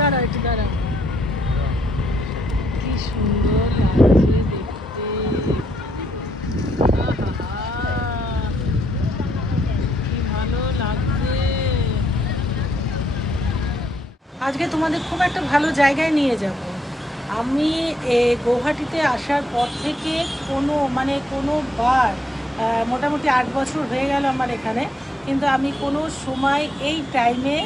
একটু কি সুন্দর আজকে তোমাদের খুব একটা ভালো জায়গায় নিয়ে যাব। আমি গৌহাটিতে আসার পর থেকে কোনো মানে কোনো বার মোটামুটি আট বছর হয়ে গেল আমার এখানে। কিন্তু আমি কোনো সময় এই টাইমে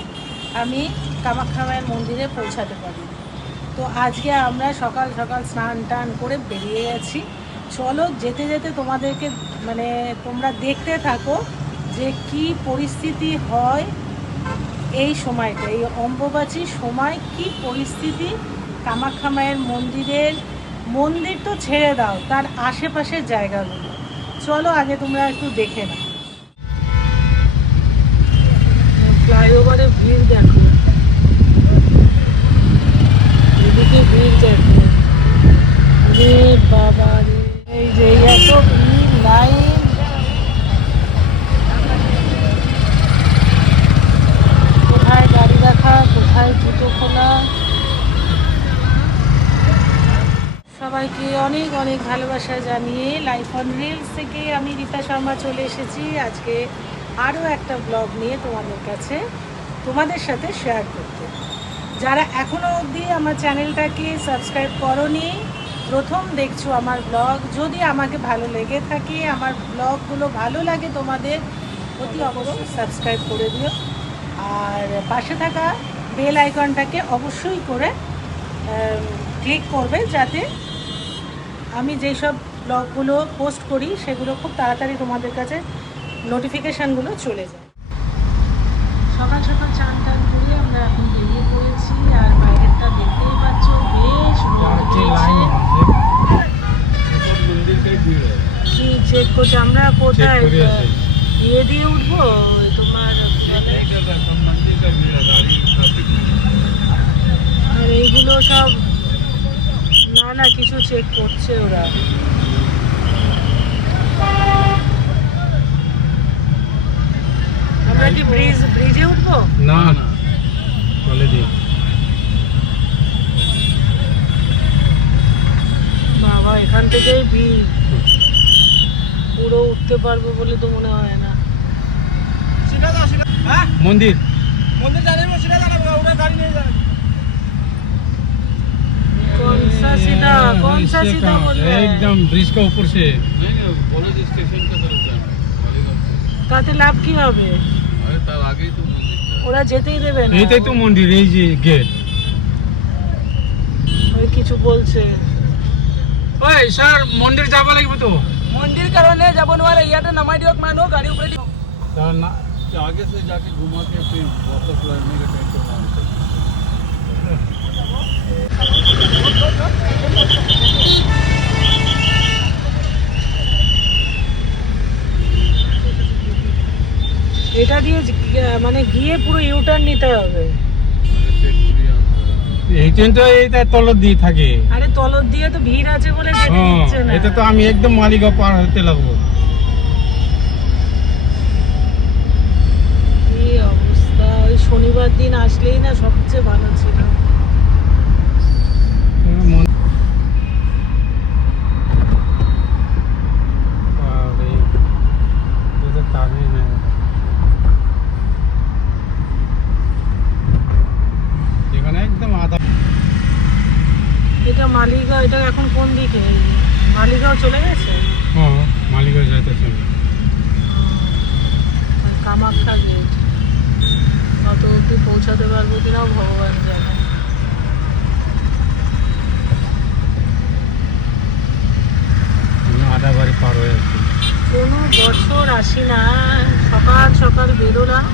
আমি কামাখ্যা মায়ের মন্দিরে পৌঁছাতে পারি। তো আজকে আমরা সকাল সকাল স্নান টান করে বেরিয়ে গেছি। চলো যেতে যেতে তোমাদেরকে মানে তোমরা দেখতে থাকো যে কি পরিস্থিতি হয় এই সময়টা, এই অম্বুবাচীর সময় কি পরিস্থিতি কামাখ্যা মায়ের মন্দিরের মন্দির তো ছেড়ে দাও, তার আশেপাশের জায়গাগুলো। চলো আগে তোমরা একটু দেখে নাও। ফ্লাইওভারে ভিড় দেখো। এদিকে ভিড় দেখো। রে বাবা রে, এই যে এত ভিড়, লাইন কোথায় গাড়ি রাখা, কোথায় জুতো খোলা? সবাইকে অনেক অনেক ভালোবাসা জানিয়ে লাইফ অন রিলস থেকে আমি রীতা শর্মা চলে এসেছি। আজকে আরও একটা ব্লগ নিয়ে তোমাদের কাছে তোমাদের সাথে শেয়ার করতে। যারা এখনও অবধি আমার চ্যানেলটাকে সাবস্ক্রাইব করনি, প্রথম দেখছ আমার ব্লগ যদি আমাকে ভালো লেগে থাকে, আমার ব্লগগুলো ভালো লাগে তোমাদের, অতি অবশ্যই সাবস্ক্রাইব করে দিও। আর পাশে থাকা বেল আইকনটাকে অবশ্যই করে ক্লিক করবে যাতে আমি যেই সব ব্লগগুলো পোস্ট করি, সেগুলো খুব তাড়াতাড়ি তোমাদের কাছে নোটিফিকেশানগুলো চলে যায়। সকাল সকাল চান টান করে আমরা এখন বেরিয়ে পড়েছি আর বাইরেটা দেখতেই পাচ্ছ বেশ কি চেক করছি? আমরা কোথায়? ইয়ে দিয়ে উঠবো? তোমার আর এইগুলো সব না না কিছু চেক করছে ওরা। আমরা কি ব্রিজ ব্রিজে উঠবো না না চলে দি বাবা এখান থেকেই ভিড় পুরো উঠতে পারবো বলে তো মনে হয় না मंदिर कौन सा सीधा कौन सा इससे सीधा कहाँ? बोल रहा है एकदम ब्रिज का ऊपर से नहीं नहीं कॉलेज स्टेशन का तरफ जाना वालीगंज তাতে লাভ কি হবে अरे तब आगे ही तो मंदिर ওরা যেতেই দেবে না এইটাই তো মন্দির এই যে গেট ওই কিছু বলছে ওই স্যার মন্দির যাব লাগবে তো মন্দির কারণে যাব নোৱাৰে ইয়াতে নামাই দিয়ক মানুহ গাড়ী উপরে তাহলে না है आगे से जाके घुमा के फिर वापस लड़ने का মানে গিয়ে পুরো ইউটার্ন নিতে হবে। এই এইটা তলত দিয়ে থাকে। আরে দিয়ে তো ভিড় আছে বলে যেতে হ্যাঁ দিচ্ছে না। এটা তো আমি একদম মালিগাঁও পার হতে লাগবো। কি অবস্থা ওই শনিবার দিন আসলেই না সবচেয়ে ভালো ছিল। বাবারে, এ তো কামই নাই। এখানে একদম আধা এটা এখন কোন দিকে? মালিগাঁও চলে গেছে? হ্যাঁ মালিগাঁও যাইতেছে কামাখ্যা গেট। কত অব্দি পৌঁছাতে পারব কিনাও ভগবান জানে। আধা বাড়ি পার হয়ে যাচ্ছি কোনো বছর আসি না। সকাল সকাল বেরোলাম।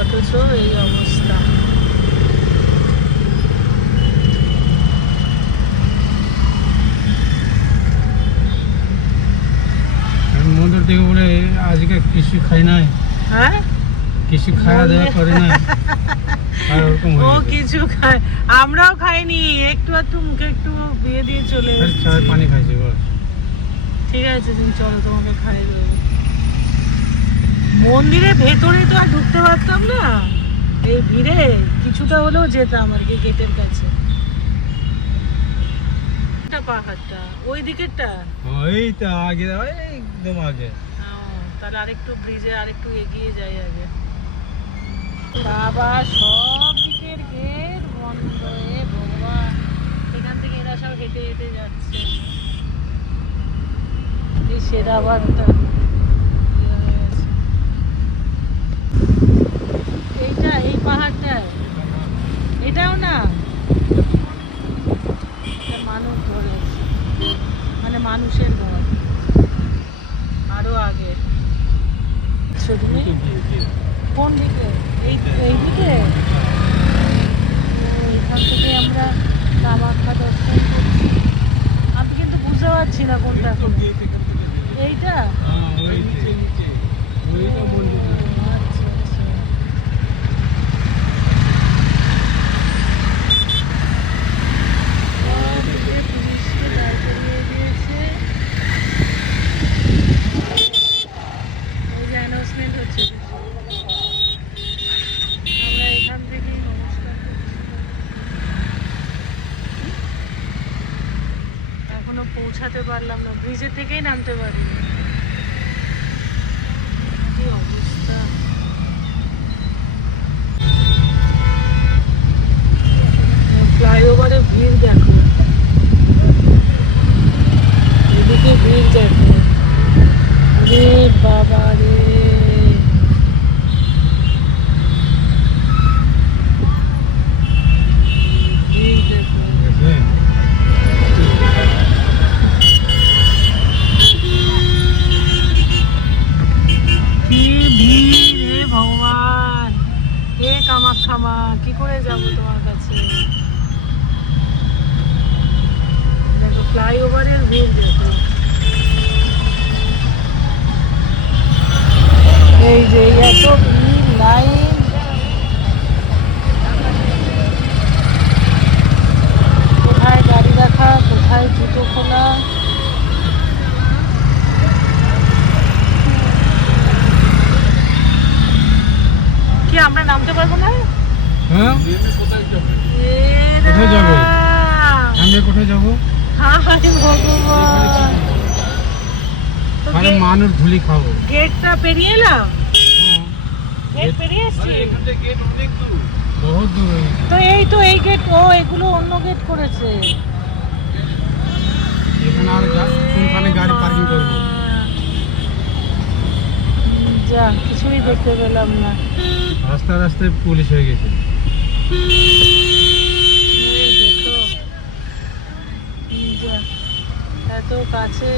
অথচ এই অবস্থা আমি মন্দির থেকে বলে আজকে কিছু খাই নাই। হ্যাঁ? কিছু খাওয়া দাওয়া করে ওরকম ও কিছু খায়। আমরাও খাইনি। একটু একটু মুখে একটু বিয়ে দিয়ে চলে চায় পানি খাইছি বস। ঠিক আছে তুমি চলো তোমাকে খাইয়ে দেবো। মন্দিরের ভেতরে তো আর ঢুকতে পারতাম না। এই ভিড়ে কিছুটা হলেও যেতাম আর কি গেটের কাছে। পাহাড়টা ওই দিকেরটা। ওই তো আগে ওই একদম আগে। তাহলে আরেকটু ব্রিজে আরেকটু এগিয়ে যাই আগে। বাবা, সব দিকের গেট বন্ধ এ ভগবান। এখান থেকে এরা সব হেঁটে হেঁটে যাচ্ছে। এই সেরা পাহাড়টা এটাও না? মানুষ ধরে মানে মানুষের ঘর। আরও আগে। আচ্ছা, তুমি? কোন দিকে? এই এই দিকে এখান থেকে আমরা কামাখ্যা দর্শন করছি। আমি কিন্তু বুঝতে পারছি না কোনটা। কোন এইটা হ্যাঁ ওই নিচে নিচে ওইটা মন্দির আচ্ছা আচ্ছা সব দিকে পুলিশকে দাঁড় করিয়ে দিয়েছে এই যে অ্যানাউন্সমেন্ট হচ্ছে আমরা এখান থেকেই নমস্কার করছি। এখনও পৌঁছাতে পারলাম না ব্রিজের থেকেই নামতে পারি কি অবস্থা ফ্লাইওভারে ভিড় দেখো এদিকে ভিড় দেখো রে বাবা রে ভিড় দেখো হ্যাঁ কি ভিড় রে ভগবান হে কামাখ্যা মা কি করে যাব তোমার কাছে দেখো ফ্লাইওভারের ভিড় দেখো এই যে এই এত ভিড় লাইন কোথায় গাড়ি রাখা কোথায় জুতো খোলা কি আমরা নামতে পারব না হ্যাঁ ট্রেনে কোথায় যাবে এরা! কোথায় যাবে? যাব? হায় আরে মানুষ ধুলি খাব। গেটটা পেরিয়ে এলাম? হ্যাঁ। গেট পেরিয়ে এসছি। আরে এখান থেকে গেট অনেক দূর। বহুত দূর তো এই তো এই গেট ও এগুলো অন্য গেট করেছে। এখানে আর কোনখানে গাড়ি পার্কিং করব? যা কিছুই দেখতে পেলাম না। রাস্তা রাস্তায় পুলিশ হয়ে গেছে এই দেখো হুম, যা এত কাছে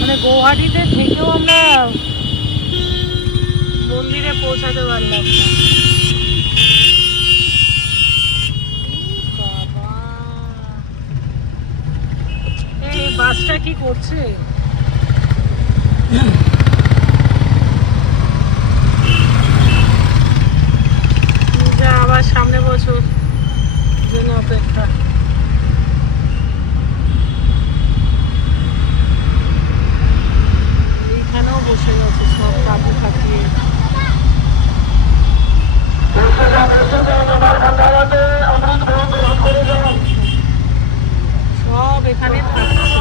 মানে গৌহাটিতে থেকেও আমরা মন্দিরে পৌঁছাতে পারলাম এই বাসটা কি করছে? যা আবার সামনে বছর জন্য অপেক্ষা এইখানেও বসে গেছে সব কাবু খাটিয়ে সব এখানে থাকছে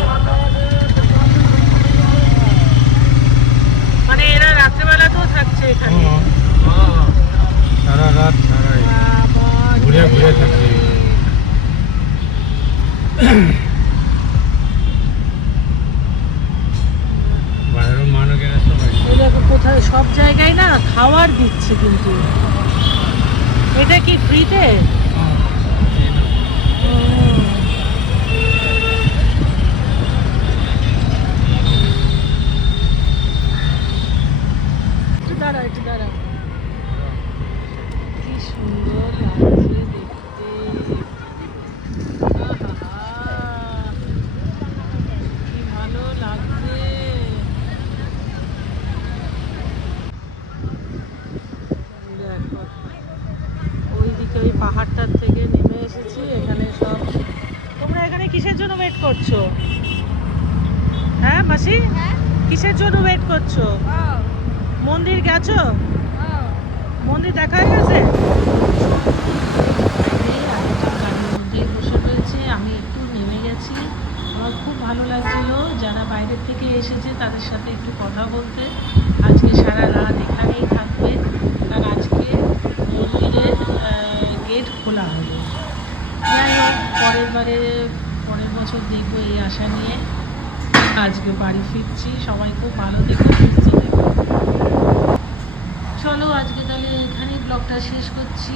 মানে এরা রাত্রেবেলাতেও থাকছে এখানে হ্যাঁ, সারা রাত সারাই বাবা ঘুরে রে। ঘুরে থাকছে। বাইরের মানুষেরা সবাই এই দেখো কোথায় সব খাবার দিচ্ছে কিন্তু। এটা কি ফ্রিতে? দাঁড়া একটু দাঁড়া কি সুন্দর লাগছে দেখতে আহা কি ভালো লাগছে দেখো ওইদিকে ওই পাহাড়টার থেকে নেমে এসেছি এখানে সব তোমরা এখানে কিসের জন্য ওয়েট করছ হ্যাঁ মাসি? কিসের জন্য ওয়েট করছ? মন্দির গেছো? মন্দির দেখা হয়ে গেছে? আরেকজন বসে রয়েছে আমি একটু নেমে গেছি। আমার খুব ভালো লাগছিল যারা বাইরের থেকে এসেছে তাদের সাথে একটু কথা বলতে। আজকে সারা রাত এখানেই থাকবে। কারণ আজকে মন্দিরের গেট খোলা হলো যাই হোক পরের বারে পরের বছর দেখব এই আশা নিয়ে। আজকে বাড়ি ফিরছি, সবাই খুব ভালো দেখো সুস্থ দেখো চলো আজকে তাহলে এখানেই ব্লগটা শেষ করছি।